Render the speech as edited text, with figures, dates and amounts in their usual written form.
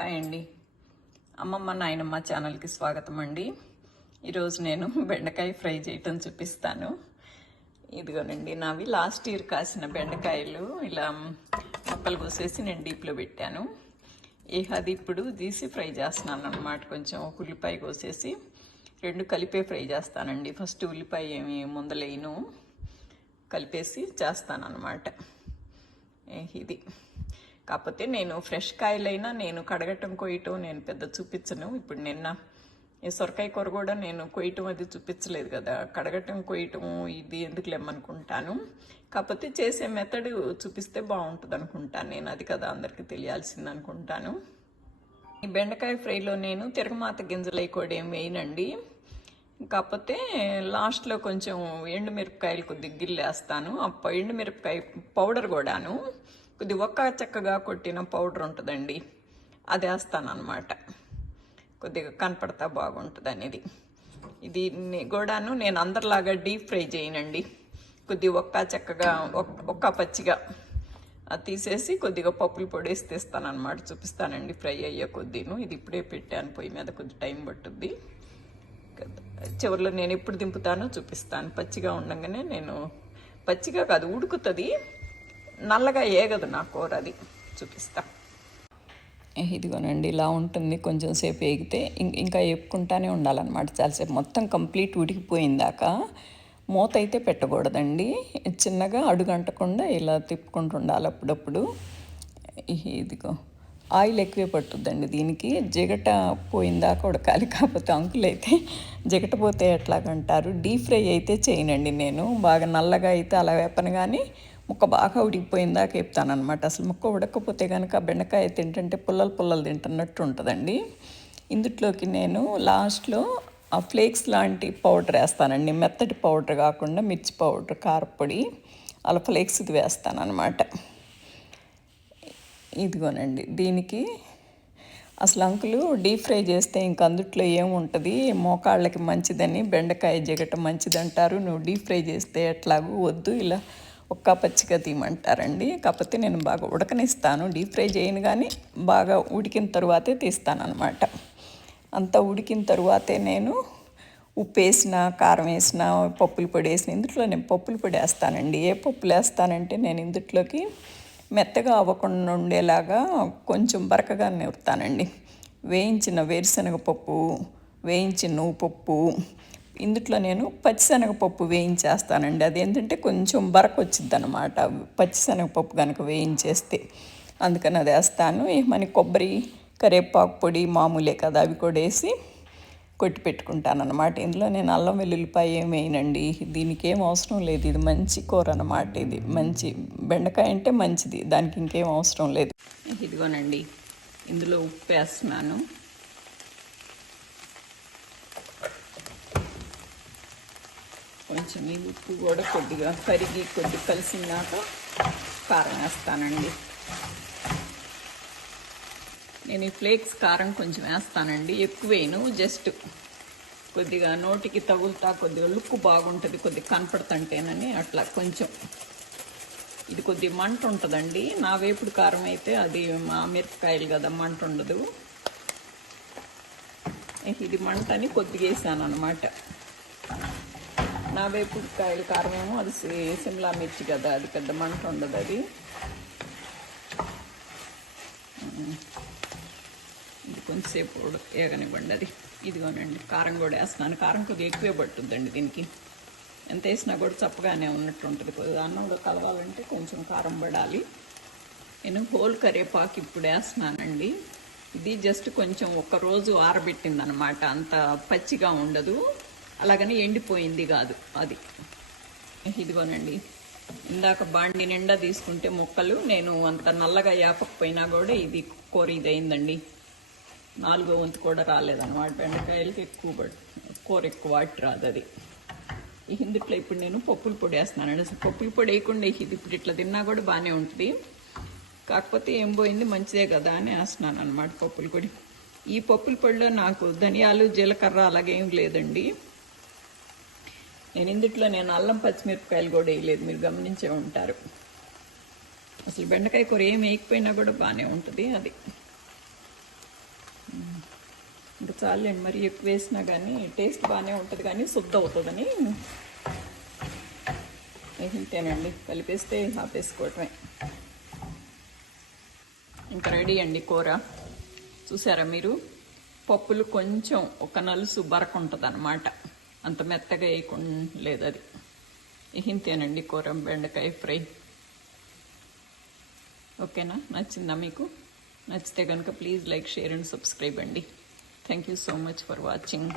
Hi అండి, అమ్మమ్మ నాయనమ్మ ఛానల్కి స్వాగతం అండి. ఈరోజు నేను బెండకాయ ఫ్రై చేయటం చూపిస్తాను. ఇదిగోనండి, నావి లాస్ట్ ఇయర్ కాసిన బెండకాయలు ఇలా ముక్కలు కోసేసి నేను డీప్లో పెట్టాను. అది ఇప్పుడు తీసి ఫ్రై చేస్తున్నాను అన్నమాట. కొంచెం ఉల్లిపాయ కోసేసి రెండు కలిపే ఫ్రై చేస్తానండి. ఫస్ట్ ఉల్లిపాయ ఏమి ముందలేను, కలిపేసి చేస్తాను అన్నమాట. ఇది కాకపోతే నేను ఫ్రెష్ కాయలైనా నేను కడగటం కొయ్యటం నేను పెద్ద చూపించను. ఇప్పుడు నిన్న ఈ సొరకాయ కూర కూడా నేను కొయ్యటం అది చూపించలేదు కదా, కడగటం కొయ్యటం ఇది ఎందుకు లేమనుకుంటాను. కాకపోతే చేసే మెథడ్ చూపిస్తే బాగుంటుంది అనుకుంటాను నేను. అది కదా అందరికీ తెలియాల్సింది అనుకుంటాను. ఈ బెండకాయ ఫ్రైలో నేను తిరగమాత గింజలు కూడా ఏం వేయనండి. కాకపోతే లాస్ట్లో కొంచెం ఎండుమిరపకాయలు కొద్దిగా గిల్లేస్తాను. ఆ ఎండుమిరపకాయ పౌడర్ కూడాను కొద్ది ఒక్క చెక్కగా కొట్టిన పౌడర్ ఉంటుందండి, అది వేస్తాను అన్నమాట. కొద్దిగా కనపడతా బాగుంటుంది అనేది. ఇది కూడాను నేను అందరిలాగా డీప్ ఫ్రై చేయనండి. కొద్దిగా ఒక్క చెక్కగా ఒక్క పచ్చిగా తీసేసి కొద్దిగా పప్పులు పొడేసి తీస్తాను అన్నమాట. చూపిస్తానండి ఫ్రై అయ్యే కొద్దిను. ఇది ఇప్పుడే పెట్టాను పొయ్యి మీద, కొద్ది టైం పట్టుద్ది. చివరిలో నేను ఎప్పుడు దింపుతానో చూపిస్తాను. పచ్చిగా ఉండగానే నేను, పచ్చిగా కాదు ఉడుకుతుంది, నల్లగా ఏగదు నా కూర, అది చూపిస్తా. ఇదిగోనండి ఇలా ఉంటుంది. కొంచెం సేపు వేగితే ఇంకా వేపుకుంటానే ఉండాలన్నమాట చాలాసేపు. మొత్తం కంప్లీట్ ఉడికిపోయిందాకా మూత అయితే పెట్టకూడదండి. చిన్నగా అడుగంటకుండా ఇలా తిప్పుకుంటూ ఉండాలి అప్పుడప్పుడు. ఇదిగో ఆయిల్ ఎక్కువే పట్టుద్దండి దీనికి. జిగట పోయిందాకా ఉడకాలి. కాకపోతే అంకులైతే జిగట పోతే ఎట్లాగంటారు. డీప్ ఫ్రై అయితే చేయనండి నేను. బాగా నల్లగా అయితే అలా వేపను, కానీ ముక్క బాగా ఉడికిపోయిందాక వేపుతాను అనమాట. అసలు ముక్క ఉడకపోతే కనుక బెండకాయ తింటుంటే పుల్లలు పుల్లలు తింటున్నట్టు ఉంటుందండి. ఇందులోకి నేను లాస్ట్లో ఆ ఫ్లేక్స్ లాంటి పౌడర్ వేస్తానండి. మెత్తటి పౌడర్ కాకుండా మిర్చి పౌడర్, కారపొడి, అలా ఫ్లేక్స్ ఇది వేస్తాను అనమాట. ఇదిగోనండి, దీనికి అసలు అంకులు డీప్ ఫ్రై చేస్తే ఇంక అందుట్లో ఏముంటుంది, మోకాళ్ళకి మంచిదని, బెండకాయ జిగట మంచిదంటారు. నువ్వు డీప్ ఫ్రై చేస్తే ఎట్లాగూ వద్దు, ఇలా ఒక్క పచ్చిగా తీయమంటారండి. కాకపోతే నేను బాగా ఉడకనిస్తాను, డీప్ ఫ్రై చేయను, కానీ బాగా ఉడికిన తరువాతే తీస్తాను అనమాట. అంతా ఉడికిన తరువాతే నేను ఉప్పు వేసిన, కారం వేసిన, పప్పుల పొడి వేసిన. ఇందులో నేను పప్పుల పొడి వేస్తానండి. ఏ పప్పులు వేస్తానంటే నేను ఇందులోకి మెత్తగా అవ్వకుండా ఉండేలాగా కొంచెం బరకగా నూరుతానండి. వేయించిన వేరుశనగ పప్పు, వేయించిన నువ్వు పప్పు, ఇందులో నేను పచ్చిశనగపప్పు వేయించేస్తానండి. అదేంటంటే కొంచెం బరక వచ్చిద్ది అనమాట పచ్చిశనగపప్పు కనుక వేయించేస్తే, అందుకని అది వేస్తాను. మన కొబ్బరి, కరివేపాకు పొడి మామూలే కదా, అవి కూడా వేసి కొట్టి పెట్టుకుంటాను అనమాట. ఇందులో నేను అల్లం వెల్లుల్లిపాయ ఏం వేయనండి. దీనికి ఏం అవసరం లేదు. ఇది మంచి కూర అనమాట. ఇది మంచి బెండకాయ అంటే మంచిది, దానికి ఇంకేం అవసరం లేదు. ఇదిగోనండి, ఇందులో ఉప్పు వేస్తున్నాను. కొంచెం ఈ ఉప్పు కూడా కొద్దిగా కరిగి కొద్దిగా కలిసినాక కారం వేస్తానండి. నేను ఈ ఫ్లేక్స్ కారం కొంచెం వేస్తానండి, ఎక్కువ వేయను. జస్ట్ కొద్దిగా నోటికి తగులుతా, కొద్దిగా లుక్ బాగుంటుంది, కొద్దిగా కనపడుతుంటేనని అట్లా కొంచెం. ఇది కొద్దిగా మంట ఉంటుందండి. నా వేపుడు కారం అయితే అది మా మిరపకాయలు కదా, మంట ఉండదు. ఇది మంట అని కొద్దిగా వేసాను అనమాట. నా వేపుడు కాయలు కారం ఏమో అది సిమ్లా మిర్చి కదా, అది పెద్ద మంట ఉండదు. అది ఇది కొంచెంసేపు వేగనివ్వండి. అది ఇదిగోనండి, కారం కూడా వేస్తున్నాను. కారం కొద్దిగా ఎక్కువే పట్టుద్దండి దీనికి. ఎంత వేసినా కూడా చప్పగానే ఉన్నట్టు ఉంటుంది. కొద్దిగా అన్నంలో కలవాలంటే కొంచెం కారం పడాలి. నేను హోల్ కరివేపాకు ఇప్పుడు వేస్తున్నానండి. ఇది జస్ట్ కొంచెం ఒక్కరోజు ఆరబెట్టింది అనమాట, అంత పచ్చిగా ఉండదు, అలాగని ఎండిపోయింది కాదు అది. ఇదిగోనండి, ఇందాక బాండి నిండా తీసుకుంటే ముక్కలు నేను అంత నల్లగా యాపకపోయినా కూడా ఇది కూర ఇదైందండి. 4వ వంతు కూడా రాలేదన్నమాట. బెండకాయలకి ఎక్కువ కూర ఎక్కువ వాటి రాదు అది. ఇందుట్లో ఇప్పుడు నేను పప్పుల పొడి వేస్తున్నానండి. అసలు పప్పుల పొడి వేయకుండా ఇది ఇప్పుడు ఇట్లా తిన్నా కూడా బాగానే ఉంటుంది. కాకపోతే ఏం పోయింది, మంచిదే కదా అని వేస్తున్నాను అనమాట పప్పుల పొడి. ఈ పప్పుల పొడిలో నాకు ధనియాలు, జీలకర్ర అలాగేం లేదండి. నేను అల్లం పచ్చిమిరపకాయలు కూడా వేయలేదు, మీరు గమనించే ఉంటారు. అసలు బెండకాయ కూర ఏం వేయకపోయినా కూడా బాగానే ఉంటుంది అది. ఇంకా చాలండి, మరి ఎక్కువ వేసినా కానీ టేస్ట్ బాగానే ఉంటుంది కానీ శుద్ధ అవుతుందని ఇంతేనండి, కలిపేస్తే ఆపేసుకోవటమే. ఇంకా రెడీ అండి కూర. చూసారా మీరు, పప్పులు కొంచెం ఒక నలుసు బరకు ఉంటుంది అన్నమాట, అంత మెత్తగా వేయకుండా లేదు అది. ఇంతేనండి కూర, బెండకాయ ఫ్రై. ఓకేనా, నచ్చిందా మీకు? నచ్చితే కనుక please like, share and subscribe అండి. Thank you so much for watching.